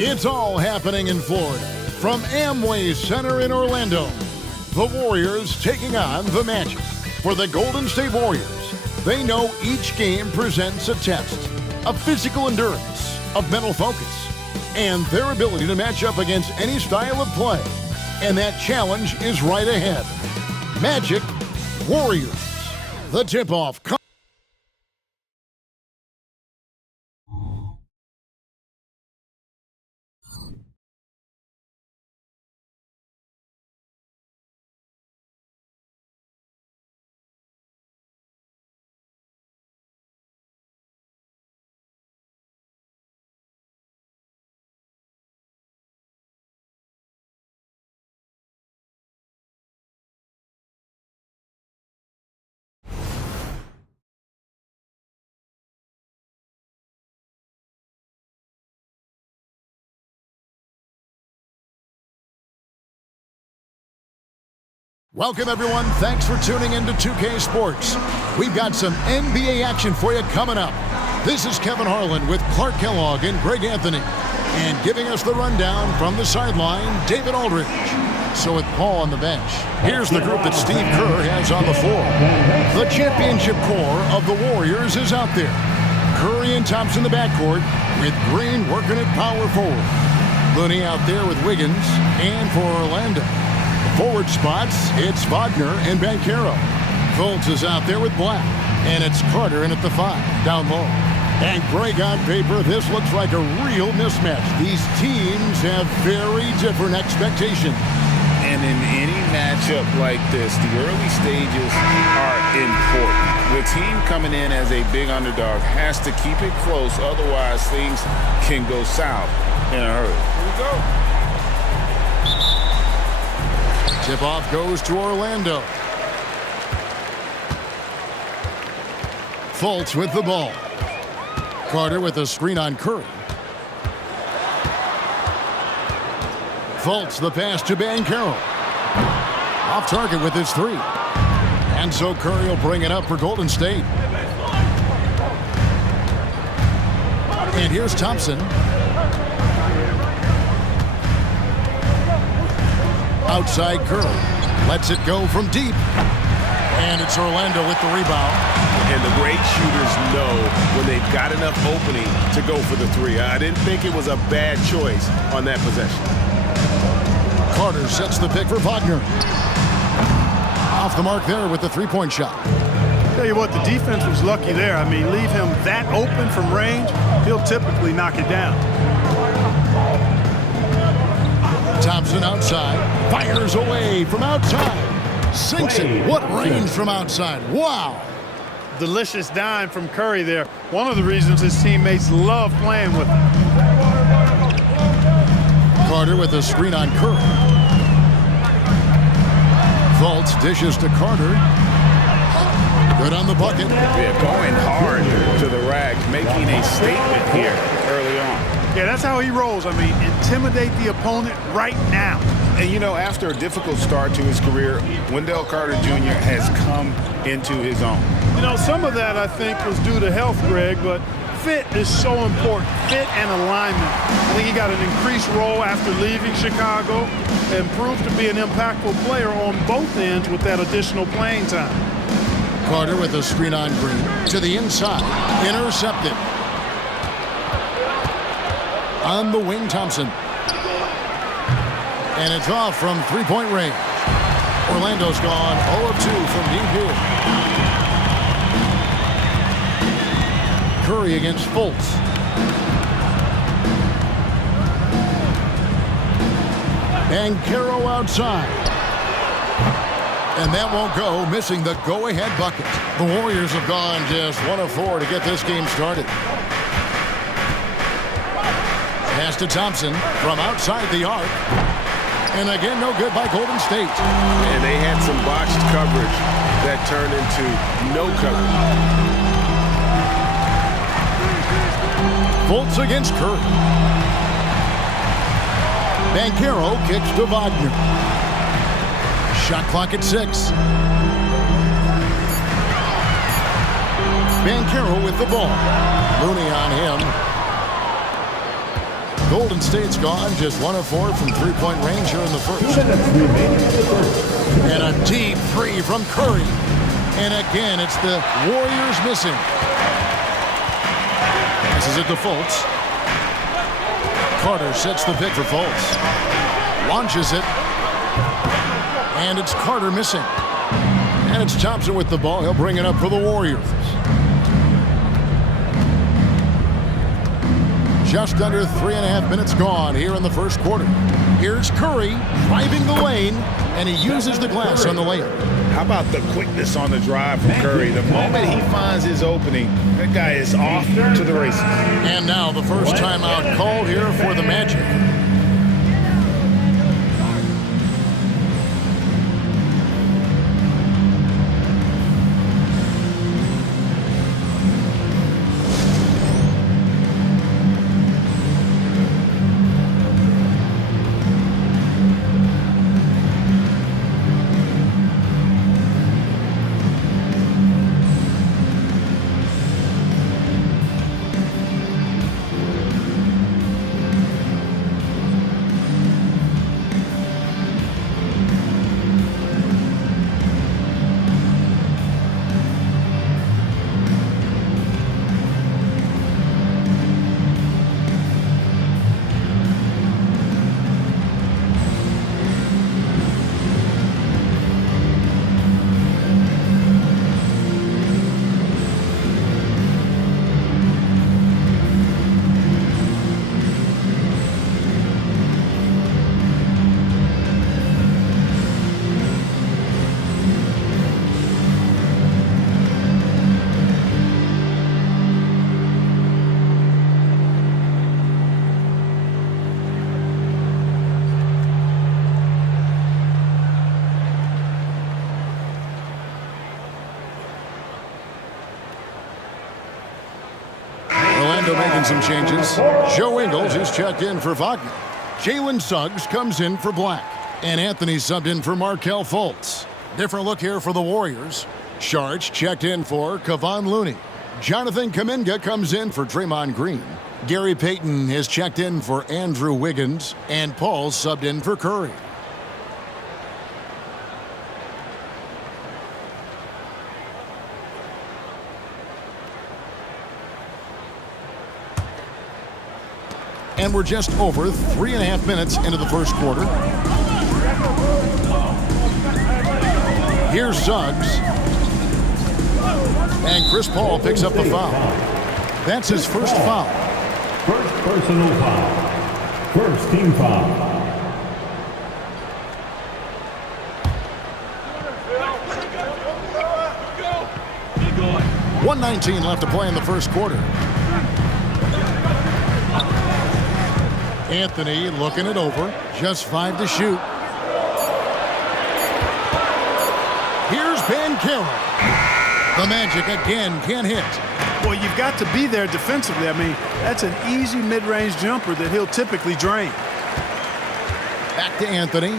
It's all happening in Florida from Amway Center in Orlando. The Warriors taking on the Magic. For the Golden State Warriors, they know each game presents a test of physical endurance, of mental focus, and their ability to match up against any style of play. And that challenge is right ahead. Magic, Warriors. The tip-off. Welcome, everyone. Thanks for tuning in to 2K Sports. We've got some NBA action for you coming up. This is Kevin Harlan with Clark Kellogg and Greg Anthony. And giving us the rundown from the sideline, David Aldridge. So with Paul on the bench, here's the group that Steve Kerr has on the floor. The championship core of the Warriors is out there. Curry and Thompson in the backcourt, with Green working at power forward. Looney out there with Wiggins, and for Orlando, forward spots, it's Wagner and Banchero. Fultz is out there with Black, and it's Carter in at the 5, down low. And Greg, on paper, this looks like a real mismatch. These teams have very different expectations. And in any matchup like this, the early stages are important. The team coming in as a big underdog has to keep it close, otherwise things can go south in a hurry. Here we go. Tip-off goes to Orlando. Fultz with the ball. Carter with a screen on Curry. Fultz, the pass to Banchero. Off target with his 3. And so Curry will bring it up for Golden State. And here's Thompson. Outside Curry. Lets it go from deep. And it's Orlando with the rebound. And the great shooters know when they've got enough opening to go for the 3. I didn't think it was a bad choice on that possession. Carter sets the pick for Wagner. Off the mark there with the 3-point shot. Tell you what, the defense was lucky there. I mean, leave him that open from range, he'll typically knock it down. Thompson outside, fires away from outside. Sinks it. What range from outside. Wow. Delicious dime from Curry there. One of the reasons his teammates love playing with him. Carter with a screen on Curry. Fultz dishes to Carter. Good on the bucket. Yeah, going hard to the rack, making a statement here early on. Yeah, that's how he rolls. I mean, intimidate the opponent right now. And, you know, after a difficult start to his career, Wendell Carter Jr. has come into his own. You know, some of that, I think, was due to health, Greg, but fit is so important. Fit and alignment. I think he got an increased role after leaving Chicago and proved to be an impactful player on both ends with that additional playing time. Carter with a screen on Green. To the inside. Intercepted. On the wing, Thompson. And it's off from 3-point range. Orlando's gone 0 of 2 from deep here. Curry against Fultz. Banchero outside. And that won't go, missing the go-ahead bucket. The Warriors have gone just 1 of 4 to get this game started. Pass to Thompson from outside the arc. And again, no good by Golden State. And they had some botched coverage that turned into no coverage. Fultz against Curry. Banchero kicks to Wagner. Shot clock at 6. Banchero with the ball. Looney on him. Golden State's gone just 1 of 4 from three-point range here in the first. And a deep three from Curry. And again, it's the Warriors missing. This is it to Fultz. Carter sets the pick for Fultz. Launches it. And it's Carter missing. And it's Thompson with the ball. He'll bring it up for the Warriors. Just under 3.5 minutes gone here in the first quarter. Here's Curry driving the lane, and he uses the glass on the layup. How about the quickness on the drive from Curry? The moment he finds his opening, that guy is off to the races. And now the first timeout called here for the Magic. Making some changes. Joe Ingles is checked in for Wagner. Jalen Suggs comes in for Black. And Anthony subbed in for Markelle Fultz. Different look here for the Warriors. Sharch checked in for Kevon Looney. Jonathan Kuminga comes in for Draymond Green. Gary Payton is checked in for Andrew Wiggins. And Paul subbed in for Curry. And we're just over 3.5 minutes into the first quarter. Here's Suggs. And Chris Paul picks up the foul. That's his first foul. First personal foul. First team foul. .119 left to play in the first quarter. Anthony looking it over. Just 5 to shoot. Here's Banchero. The Magic again can't hit. Well, you've got to be there defensively. I mean, that's an easy mid-range jumper that he'll typically drain. Back to Anthony.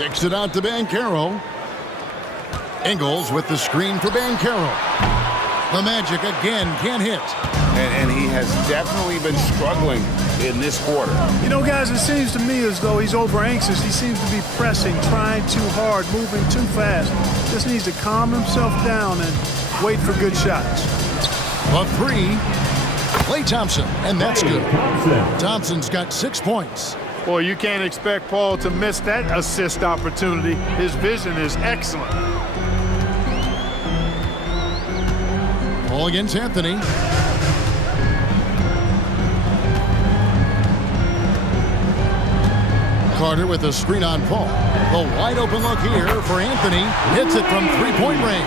Kicks it out to Banchero. Ingles with the screen for Banchero. The Magic again can't hit. And he has definitely been struggling in this quarter. You know, guys, it seems to me as though he's over-anxious. He seems to be pressing, trying too hard, moving too fast. Just needs to calm himself down and wait for good shots. A three. Klay Thompson, and that's good. Thompson's got 6 points. Boy, you can't expect Paul to miss that assist opportunity. His vision is excellent. Ball against Anthony. Carter with a screen on Paul. The wide open look here for Anthony. Hits it from three-point range.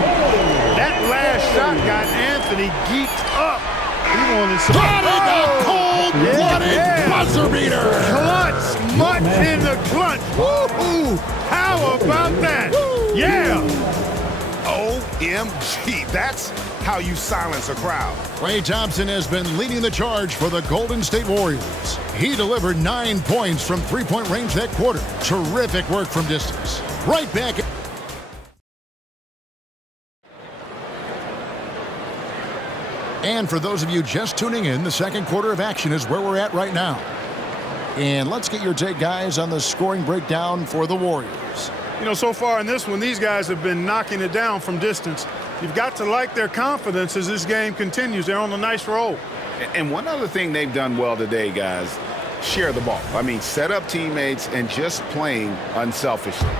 That last shot got Anthony geeked up. He wanted some. Got it! A cold-blooded buzzer beater. Clutch. Mutt in the clutch. Woo-hoo. How about that? Woo. Yeah. OMG. That's how you silence a crowd. Klay Thompson has been leading the charge for the Golden State Warriors. He delivered 9 points from three-point range that quarter. Terrific work from distance. Right back. And for those of you just tuning in, the second quarter of action is where we're at right now. And let's get your take, guys, on the scoring breakdown for the Warriors. You know, so far in this one, these guys have been knocking it down from distance. You've got to like their confidence as this game continues. They're on a nice roll. And one other thing they've done well today, guys, share the ball. I mean, set up teammates and just playing unselfishly.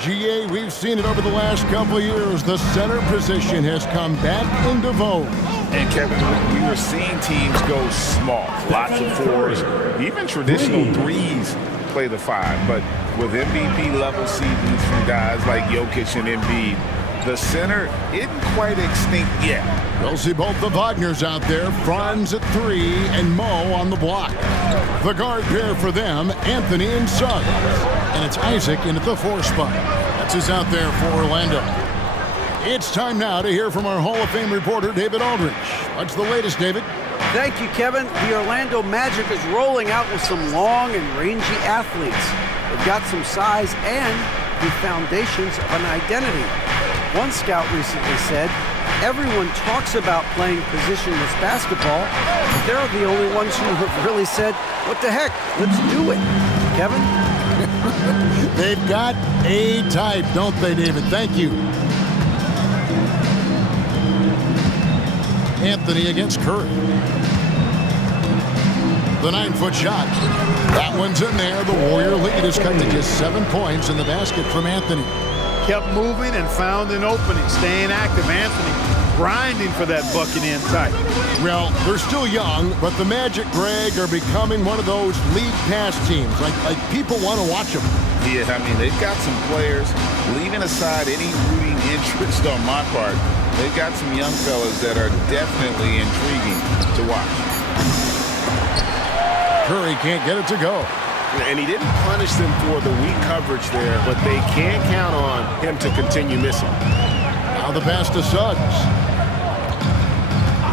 GA, we've seen it over the last couple of years. The center position has come back into vogue. And Kevin, we were seeing teams go small, lots of fours, even traditional threes play the five. But with MVP-level seasons from guys like Jokic and Embiid, the center isn't quite extinct yet. You'll see both the Wagners out there, Franz at 3 and Mo on the block. The guard pair for them, Anthony and Suggs. And it's Isaac in at the 4 spot. That's who's out there for Orlando. It's time now to hear from our Hall of Fame reporter, David Aldridge. What's the latest, David? Thank you, Kevin. The Orlando Magic is rolling out with some long and rangy athletes. They've got some size and the foundations of an identity. One scout recently said, everyone talks about playing positionless basketball, but they're the only ones who have really said, what the heck, let's do it. Kevin? They've got a type, don't they, David? Thank you. Anthony against Curry. The 9-foot shot. That one's in there. The Warrior lead is cut to just 7 points in the basket from Anthony. Kept moving and found an opening, staying active. Anthony grinding for that bucket in tight. Well, they're still young, but the Magic, Greg, are becoming one of those league pass teams. Like people want to watch them. Yeah, I mean, they've got some players, leaving aside any rooting interest on my part, they've got some young fellas that are definitely intriguing to watch. Curry can't get it to go. And he didn't punish them for the weak coverage there, but they can't count on him to continue missing. Now the pass to Suggs.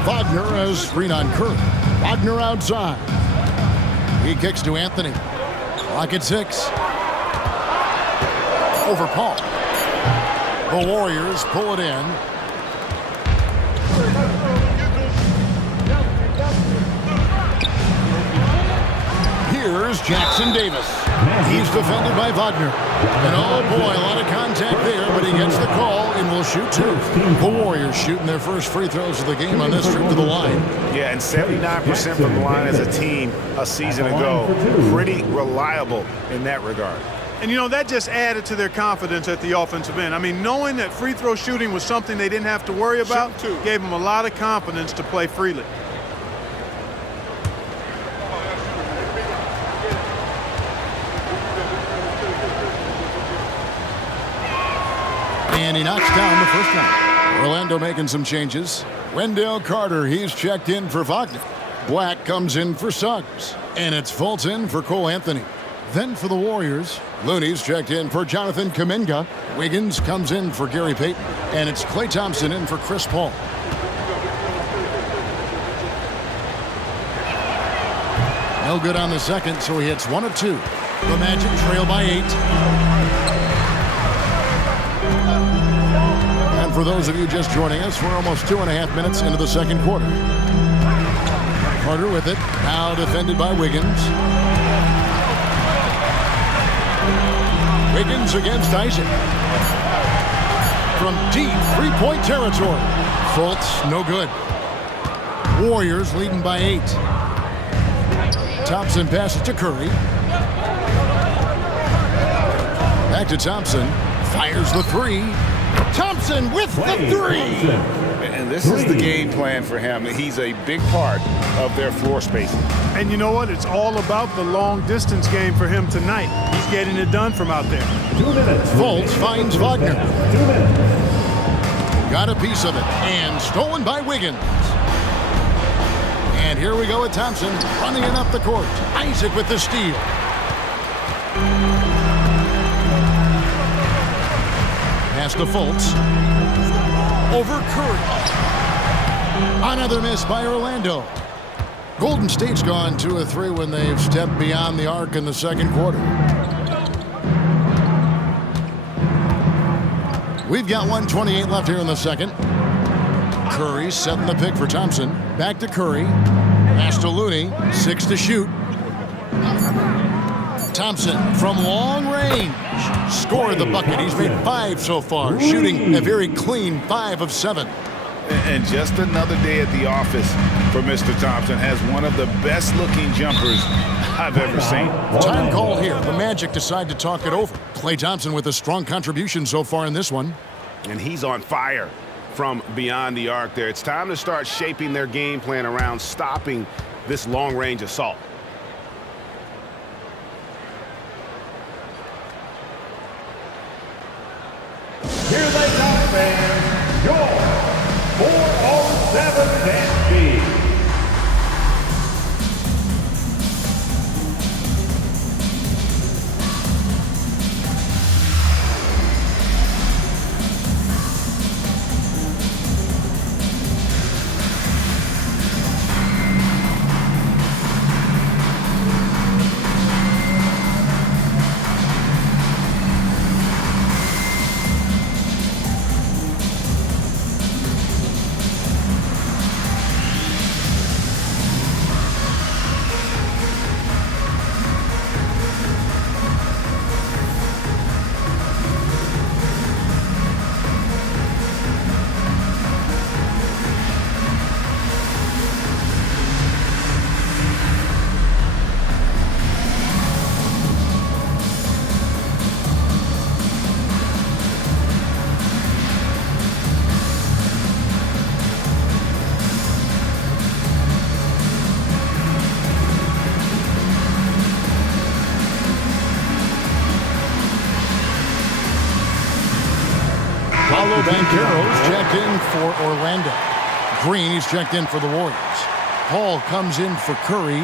Wagner has screen on Curry. Wagner outside. He kicks to Anthony. Clock at 6. Over Paul. The Warriors pull it in. Here's Jackson Davis. He's defended by Wagner. And oh boy, a lot of contact there, but he gets the call and will shoot 2. The Warriors shooting their first free throws of the game on this trip to the line. Yeah, and 79% from the line as a team a season ago. Pretty reliable in that regard. And, you know, that just added to their confidence at the offensive end. I mean, knowing that free throw shooting was something they didn't have to worry about gave them a lot of confidence to play freely. And he knocks down the first one. Orlando making some changes. Wendell Carter, he's checked in for Wagner. Black comes in for Suggs. And it's Fulton for Cole Anthony. Then for the Warriors, Looney's checked in for Jonathan Kuminga. Wiggins comes in for Gary Payton. And it's Klay Thompson in for Chris Paul. No good on the second, so he hits 1 of 2. The Magic trail by 8. And for those of you just joining us, we're almost 2.5 minutes into the second quarter. Carter with it, now defended by Wiggins. Wiggins against Isaac. From deep three-point territory. Fultz, no good. Warriors leading by 8. Thompson passes to Curry. Back to Thompson. Fires the 3. Thompson with the 3. And this is the game plan for him. He's a big part of their floor spacing. And you know what? It's all about the long distance game for him tonight. He's getting it done from out there. 2 minutes. Fultz finds Wagner. 2 minutes. Got a piece of it. And stolen by Wiggins. And here we go with Thompson running it up the court. Isaac with the steal. Pass to Fultz. Over Curry. Another miss by Orlando. Golden State's gone 2 of 3 when they've stepped beyond the arc in the second quarter. We've got 1:28 left here in the second. Curry setting the pick for Thompson. Back to Curry. Pass to Looney. 6 to shoot. Thompson from long range. Scored the bucket. He's made 5 so far. Shooting a very clean 5 of 7. And just another day at the office for Mr. Thompson. Has one of the best-looking jumpers I've ever seen. Time called here. The Magic decide to talk it over. Klay Thompson with a strong contribution so far in this one. And he's on fire from beyond the arc there. It's time to start shaping their game plan around stopping this long-range assault. Here they come, fans. Your 407 Van Fleet. Paolo Banchero's checked in for Orlando. Green is checked in for the Warriors. Paul comes in for Curry.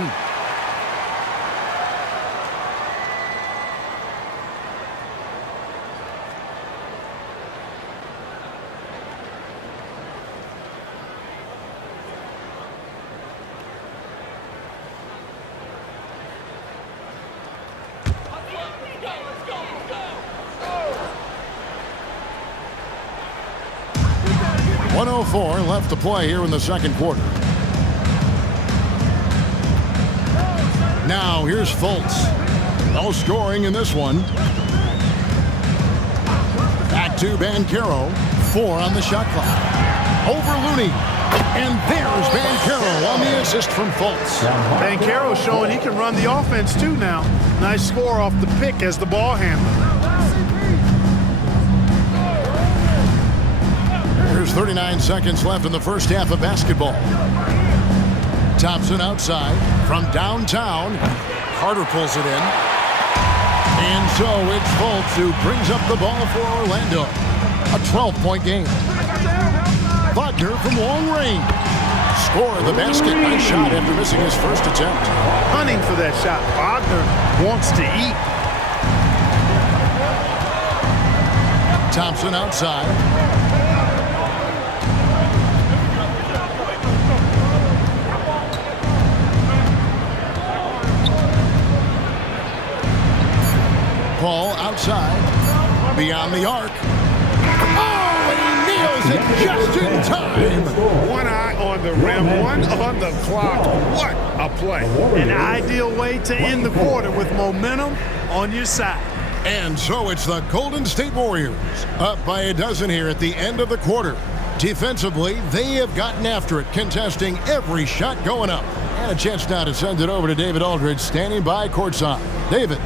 .104 left to play here in the second quarter. Now here's Fultz. No scoring in this one. Back to Banchero. 4 on the shot clock. Over Looney. And there's Banchero on the assist from Fultz. Banchero showing he can run the offense too now. Nice score off the pick as the ball handler. There's 39 seconds left in the first half of basketball. Thompson outside from downtown. Carter pulls it in. And so it's Fultz who brings up the ball for Orlando. A 12-point game. Wagner from long range. Score the basket. Nice shot after missing his first attempt. Hunting for that shot. Wagner wants to eat. Thompson outside. Paul outside, beyond the arc. Oh, and he nails it just in time. One eye on the rim, one on the clock. What a play. An ideal way to end the quarter with momentum on your side. And so it's the Golden State Warriors up by a dozen here at the end of the quarter. Defensively, they have gotten after it, contesting every shot going up. And a chance now to send it over to David Aldridge, standing by courtside. David.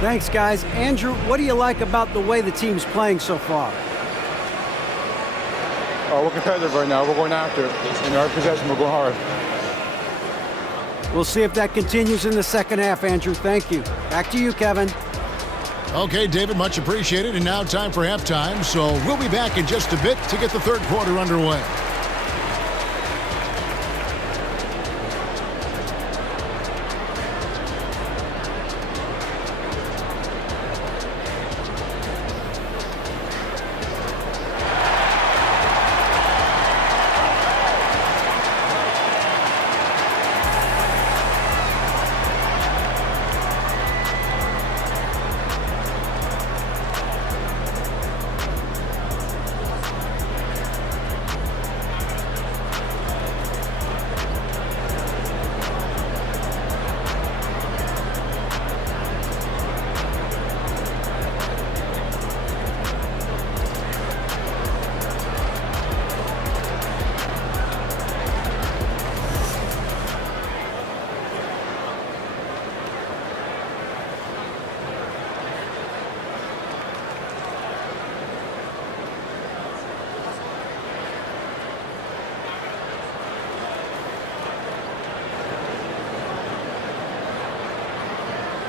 Thanks, guys. Andrew, what do you like about the way the team's playing so far? We're competitive right now. We're going after it. In our possession, we're going hard. We'll see if that continues in the second half, Andrew. Thank you. Back to you, Kevin. Okay, David, much appreciated. And now time for halftime. So we'll be back in just a bit to get the third quarter underway.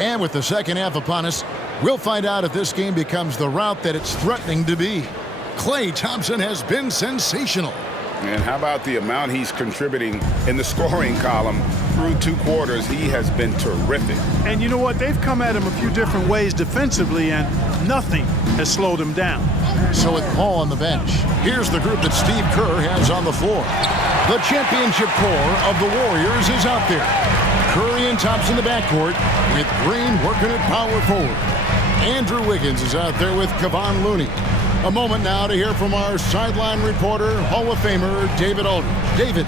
And with the second half upon us, we'll find out if this game becomes the rout that it's threatening to be. Klay Thompson has been sensational. And how about the amount he's contributing in the scoring column through 2 quarters? He has been terrific. And you know what? They've come at him a few different ways defensively, and nothing has slowed him down. So with Paul on the bench, here's the group that Steve Kerr has on the floor. The championship core of the Warriors is out there. Curry and Thompson in the backcourt, with Green working at power forward. Andrew Wiggins is out there with Kevon Looney. A moment now to hear from our sideline reporter, Hall of Famer David Aldridge. David.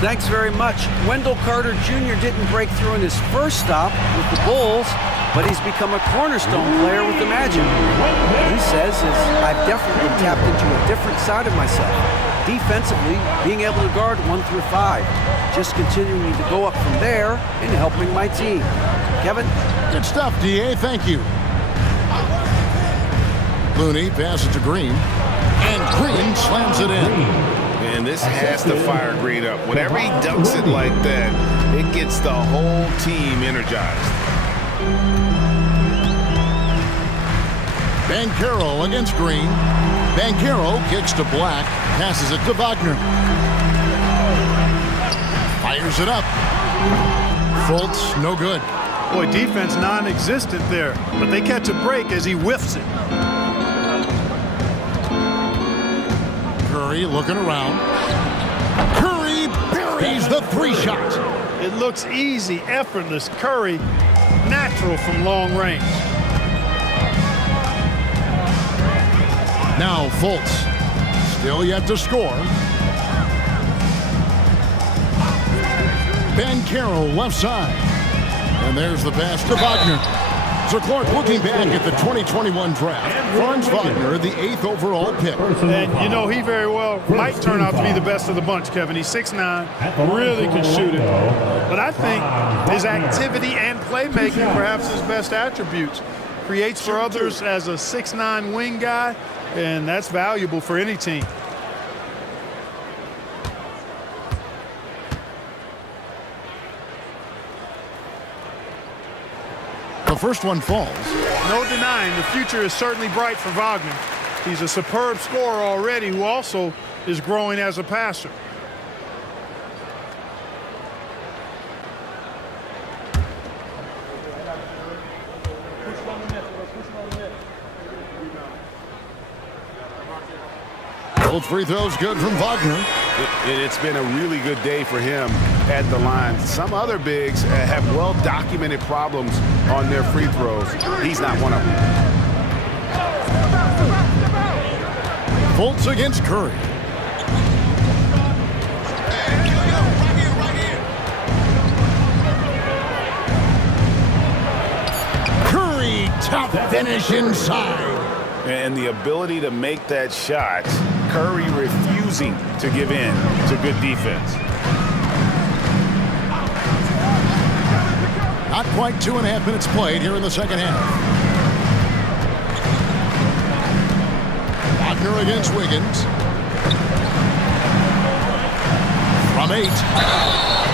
Thanks very much. Wendell Carter Jr. didn't break through in his first stop with the Bulls, but he's become a cornerstone player with the Magic. He says I've definitely tapped into a different side of myself. Defensively, being able to guard 1 through 5. Just continuing to go up from there and helping my team. Kevin? Good stuff, D.A. Thank you. Looney passes to Green, and Green slams it in. And this has to fire Green up. Whenever he dunks it like that, it gets the whole team energized. Banchero against Green. Banchero kicks to Black, passes it to Wagner. Fires it up. Fultz, no good. Boy, defense non-existent there, but they catch a break as he whiffs it. Curry looking around. Curry buries the 3-shot. It looks easy, effortless. Curry, natural from long range. Now Fultz, still yet to score. Banchero left side. And there's the pass to Wagner. So Clark, looking back at the 2021 draft, Franz Wagner, the 8th overall pick. And you know, he very well might turn out to be the best of the bunch, Kevin. He's 6'9", really can shoot it. But I think his activity and playmaking, perhaps his best attributes. Creates for others as a 6'9" wing guy, and that's valuable for any team. The first one falls. No denying the future is certainly bright for Wagner. He's a superb scorer already who also is growing as a passer. Both free throws good from Wagner. It's been a really good day for him at the line. Some other bigs have well-documented problems on their free throws. He's not one of them. Fultz against Curry. Curry, top finish inside. And the ability to make that shot, Curry refusing to give in to good defense. Not quite 2.5 minutes played here in the second half. Wagner against Wiggins. From 8.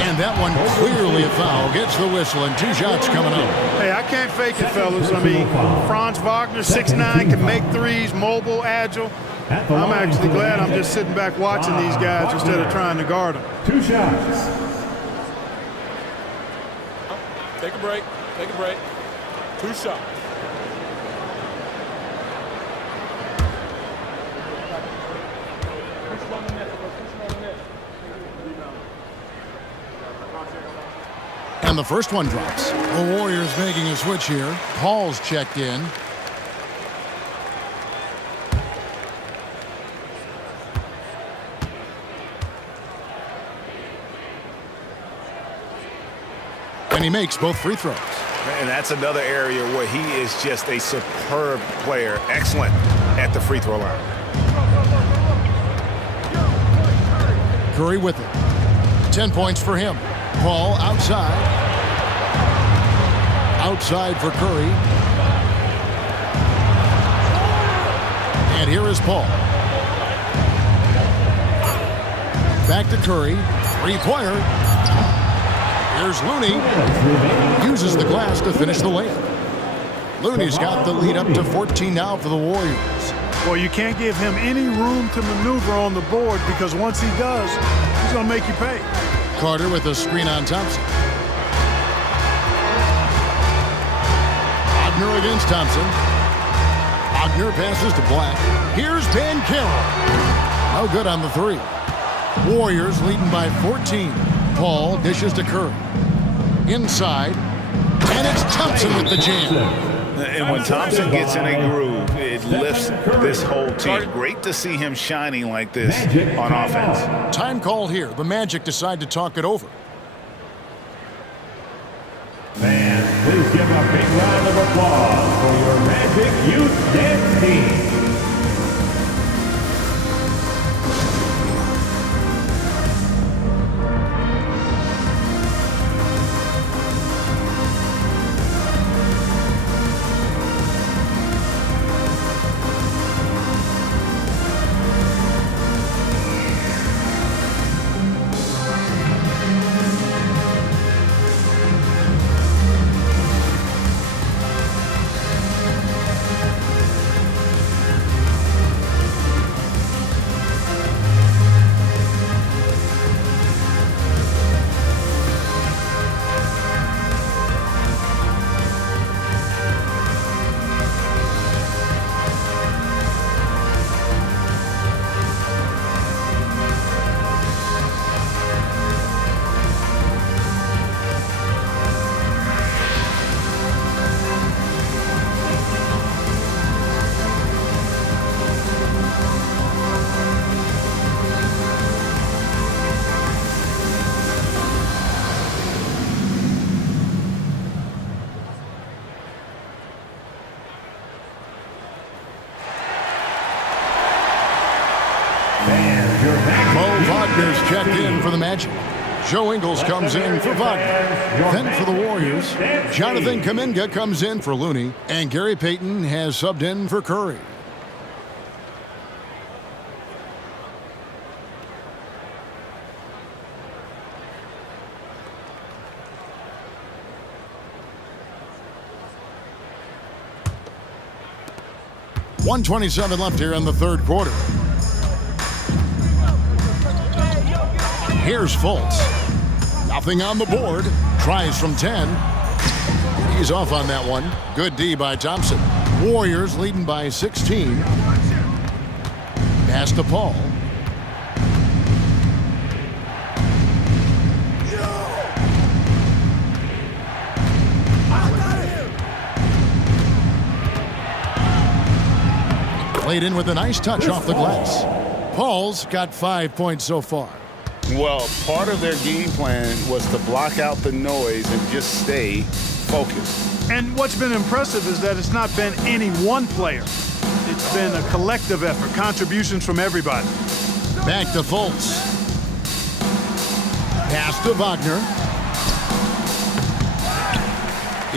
And that one clearly a foul. Gets the whistle and 2 shots coming up. Hey, I can't fake it, fellas. I mean, Franz Wagner, 6'9", can make threes, mobile, agile. I'm actually glad I'm just sitting back watching these guys instead of trying to guard them. 2 shots. Take a break. Take a break. 2 shots. And the first one drops. The Warriors making a switch here. Paul's checked in. And he makes both free throws. And that's another area where he is just a superb player. Excellent at the free throw line. Curry with it. 10 points for him. Paul outside. Outside for Curry. And here is Paul. Back to Curry. 3-pointer. Here's Looney. Uses the glass to finish the layup. Looney's got the lead up to 14 now for the Warriors. Well, you can't give him any room to maneuver on the board because once he does, he's going to make you pay. Carter with a screen on Thompson. Wagner against Thompson. Wagner passes to Black. Here's Banchero. No good on the three. Warriors leading by 14. Paul dishes to Curry. Inside. And it's Thompson with the jam. And when Thompson gets in a groove, it lifts this whole team. Great to see him shining like this on offense. Time called here. The Magic decide to talk it over. Fans, please give a big round of applause for your Magic Youth Dance Team. Wagner's checked in for the Magic. Joe Ingles comes in for Wagner. Then for the Warriors, Jonathan Kuminga comes in for Looney, and Gary Payton has subbed in for Curry. .127 left here in the third quarter. Here's Fultz. Nothing on the board. Tries from 10. He's off on that one. Good D by Thompson. Warriors leading by 16. Pass to Paul. Played in with a nice touch off the glass. Paul's got 5 points so far. Well, part of their game plan was to block out the noise and just stay focused. And what's been impressive is that it's not been any one player. It's been a collective effort, contributions from everybody. Back to Fultz. Pass to Wagner.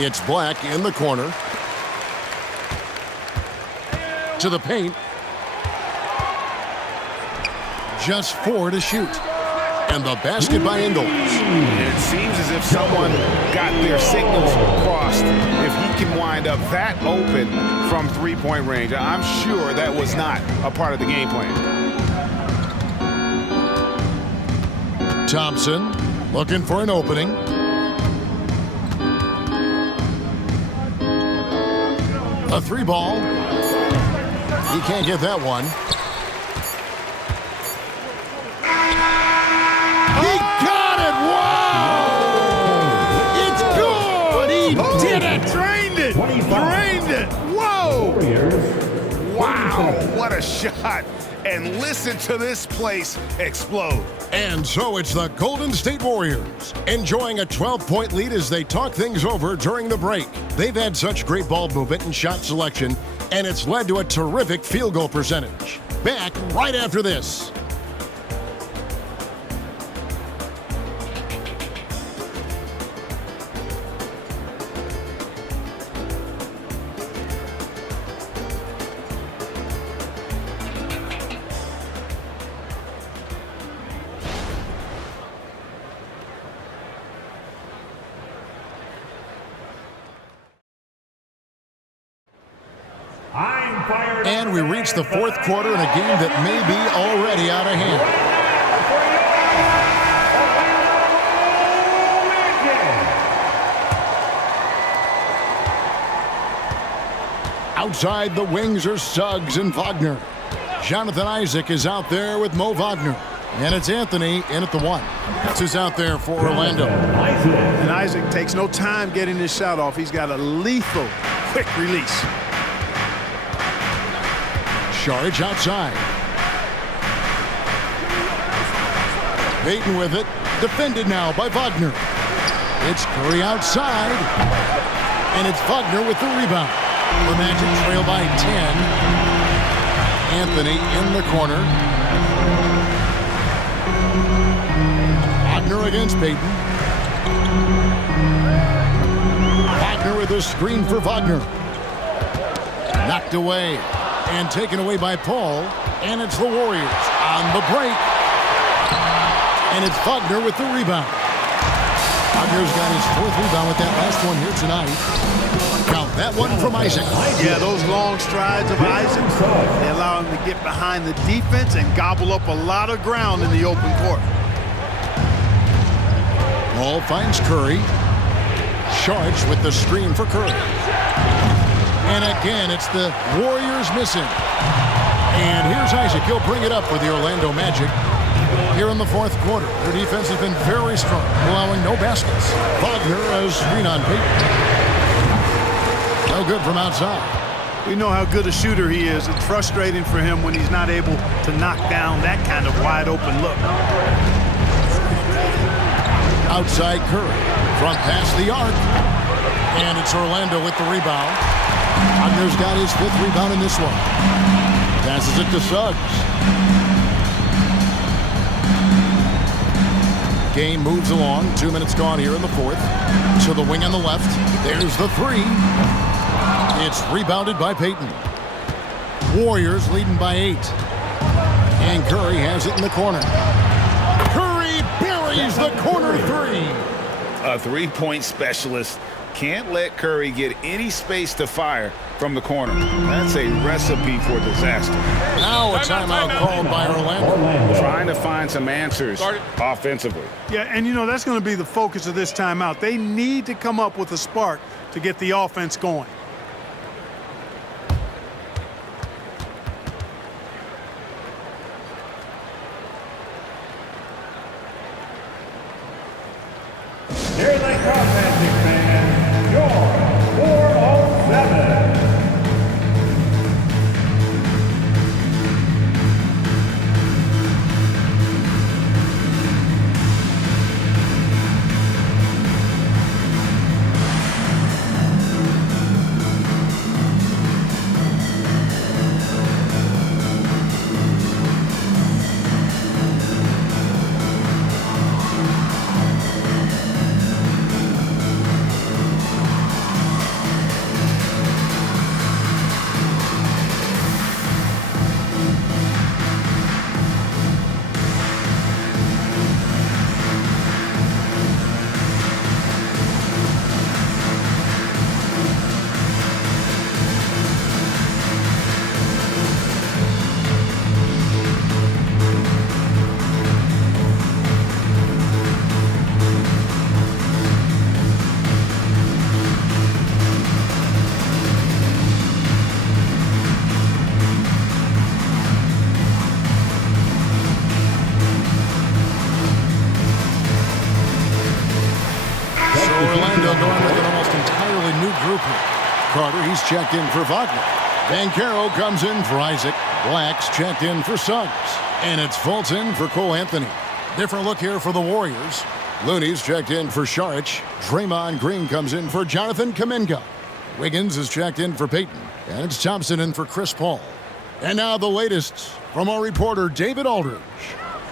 It's Black in the corner. To the paint. Just 4 to shoot. And the basket by Ingles. It seems as if someone got their signals crossed. If he can wind up that open from three-point range, I'm sure that was not a part of the game plan. Thompson looking for an opening. A three ball. He can't get that one. He got it! Whoa! It's good! He did it! Drained it! Drained it! Whoa! Wow, what a shot. And listen to this place explode. And so it's the Golden State Warriors enjoying a 12-point lead as they talk things over during the break. They've had such great ball movement and shot selection, and it's led to a terrific field goal percentage. Back right after this. And we reach the fourth quarter in a game that may be already out of hand. Outside the wings are Suggs and Wagner. Jonathan Isaac is out there with Mo Wagner. And it's Anthony in at the 1. This is out there for Orlando. And Isaac takes no time getting his shot off. He's got a lethal, quick release. Saric outside. Payton with it. Defended now by Wagner. It's Curry outside. And it's Wagner with the rebound. The Magic trail by 10. Anthony in the corner. Wagner against Payton. Wagner with a screen for Wagner. Knocked away and taken away by Paul. And it's the Warriors on the break. And it's Wagner with the rebound. Wagner's got his 4th rebound with that last one here tonight. Count that one from Isaac. Yeah, those long strides of Isaac, they allow him to get behind the defense and gobble up a lot of ground in the open court. Ball finds Curry. Saric with the screen for Curry. And again, it's the Warriors missing. And here's Isaac. He'll bring it up for the Orlando Magic. Here in the 4th quarter, their defense has been very strong, allowing no baskets. Wagner a screen on Payton. No good from outside. We know how good a shooter he is. It's frustrating for him when he's not able to knock down that kind of wide open look. Outside Curry, front past the arc. And it's Orlando with the rebound. Wagner's got his 5th rebound in this one. Passes it to Suggs. Game moves along. 2 minutes gone here in the 4th. To the wing on the left. There's the 3. It's rebounded by Payton. Warriors leading by 8. And Curry has it in the corner. Curry buries the corner 3. A three-point specialist can't let Curry get any space to fire from the corner. That's a recipe for disaster. Now a timeout called by Orlando. Trying to find some answers offensively. Yeah, and you know, that's going to be the focus of this timeout. They need to come up with a spark to get the offense going. Here they come, Magic fans. Your 407. Orlando going with an almost entirely new group here. Carter, he's checked in for Wagner. Banchero comes in for Isaac. Black's checked in for Suggs. And it's Fulton for Cole Anthony. Different look here for the Warriors. Looney's checked in for Saric. Draymond Green comes in for Jonathan Kuminga. Wiggins is checked in for Payton. And it's Thompson in for Chris Paul. And now the latest from our reporter, David Aldridge.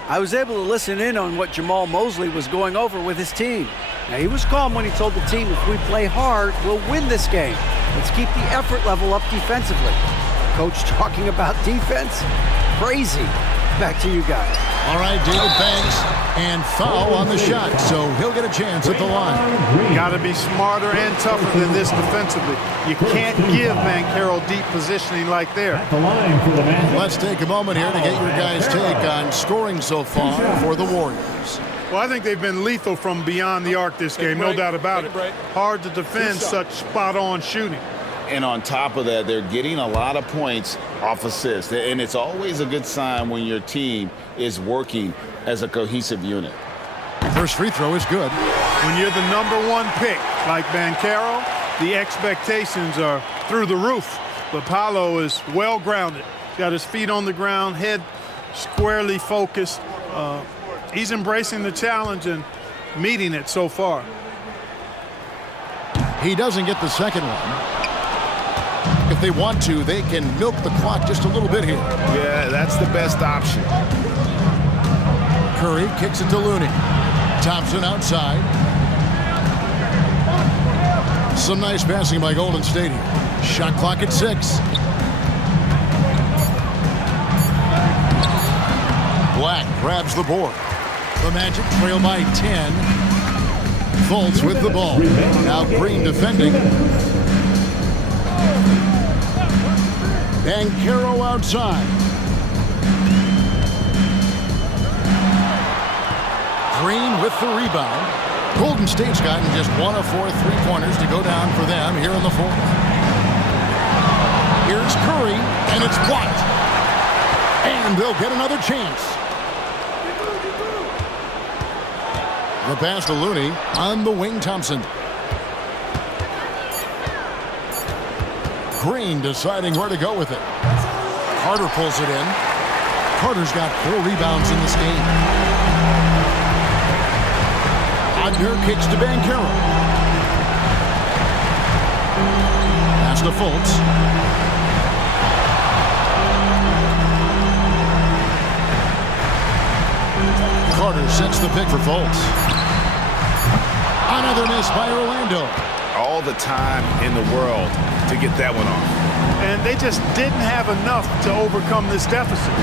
I was able to listen in on what Jamal Mosley was going over with his team. Now, he was calm when he told the team, if we play hard, we'll win this game. Let's keep the effort level up defensively. Coach talking about defense? Crazy. Back to you guys. All right, David Banks, and foul on the shot, so he'll get a chance at the line. Got to be smarter and tougher than this defensively. You can't give Banchero deep positioning like there. At the line for the Magic. Let's take a moment here to get your guys' take on scoring so far for the Warriors. Well, I think they've been lethal from beyond the arc this game, no doubt about it. Hard to defend such spot-on shooting. And on top of that, they're getting a lot of points off assists. And it's always a good sign when your team is working as a cohesive unit. First free throw is good. When you're the #1 pick like Banchero, the expectations are through the roof. But Paolo is well-grounded. Got his feet on the ground, head squarely focused. He's embracing the challenge and meeting it so far. He doesn't get the second one. If they want to, they can milk the clock just a little bit here. Yeah, that's the best option. Curry kicks it to Looney. Thompson outside. Some nice passing by Golden State here. Shot clock at 6. Black grabs the board. The Magic trail by 10. Fultz with the ball. Now Green defending. Banchero outside. Green with the rebound. Golden State's gotten just 1 of 4 3-pointers to go down for them here in the fourth. Here's Curry, and it's blocked. And they'll get another chance. The pass to Looney on the wing. Thompson. Green deciding where to go with it. Carter pulls it in. Carter's got 4 rebounds in this game. Wagner kicks to Banchero. Pass to Fultz. Carter sets the pick for Fultz. Another miss by Orlando. All the time in the world to get that one off. And they just didn't have enough to overcome this deficit.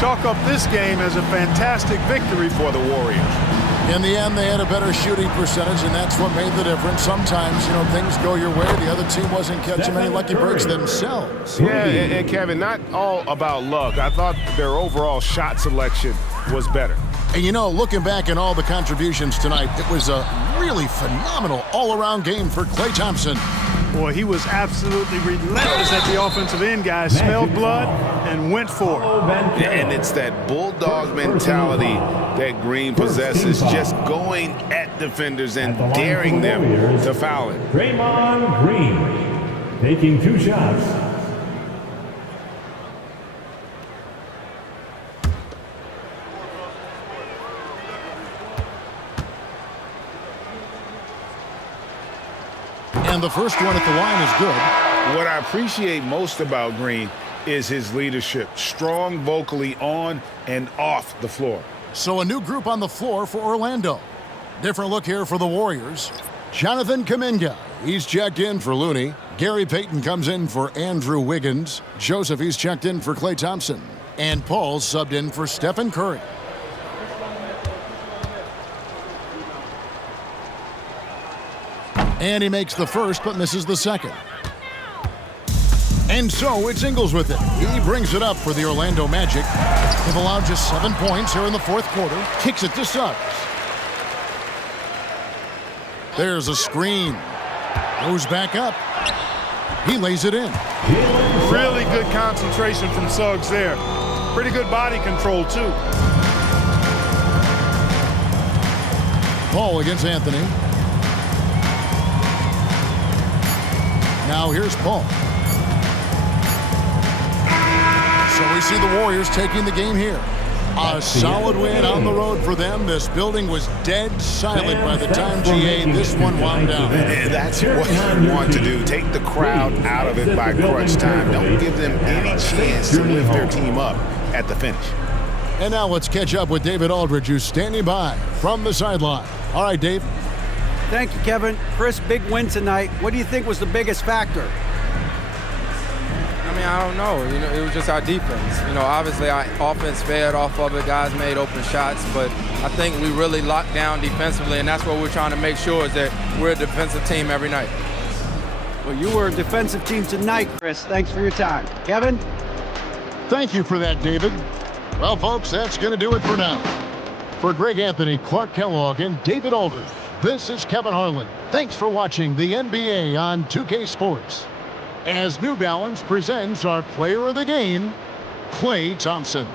Chalk up this game as a fantastic victory for the Warriors. In the end, they had a better shooting percentage, and that's what made the difference. Sometimes, things go your way. The other team wasn't catching many lucky breaks themselves. Yeah, and Kevin, not all about luck. I thought their overall shot selection was better. And looking back at all the contributions tonight, it was a really phenomenal all-around game for Klay Thompson. Boy, he was absolutely relentless at the offensive end, guys. Smelled blood and went for it. And it's that bulldog mentality that Green possesses, just going at defenders and daring them to foul it. Draymond Green taking 2 shots. And the first one at the line is good. What I appreciate most about Green is his leadership. Strong vocally on and off the floor. So a new group on the floor for Orlando. Different look here for the Warriors. Jonathan Kuminga, he's checked in for Looney. Gary Payton comes in for Andrew Wiggins. Joseph, he's checked in for Klay Thompson. And Paul's subbed in for Stephen Curry. And he makes the first but misses the second. And so it's Ingles with it. He brings it up for the Orlando Magic. They've allowed just 7 points here in the fourth quarter. Kicks it to Suggs. There's a screen. Goes back up. He lays it in. Really good concentration from Suggs there. Pretty good body control, too. Paul against Anthony. Now here's Paul. So we see the Warriors taking the game here. A solid win on the road for them. This building was dead silent by the time GA this one wound down. And that's what you want to do. Take the crowd out of it by crunch time. Don't give them any chance to lift their team up at the finish. And now let's catch up with David Aldridge, who's standing by from the sideline. All right, Dave. Thank you, Kevin. Chris, big win tonight. What do you think was the biggest factor? mean, I don't know. You know, it was just our defense. You know, obviously our offense fed off of it. Guys made open shots, but I think we really locked down defensively, and that's what we're trying to make sure is that we're a defensive team every night. Well, you were a defensive team tonight, Chris. Thanks for your time. Kevin? Thank you for that, David. Well, folks, that's going to do it for now. For Greg Anthony, Clark Kellogg, and David Aldridge, this is Kevin Harlan. Thanks for watching the NBA on 2K Sports. As New Balance presents our player of the game, Klay Thompson.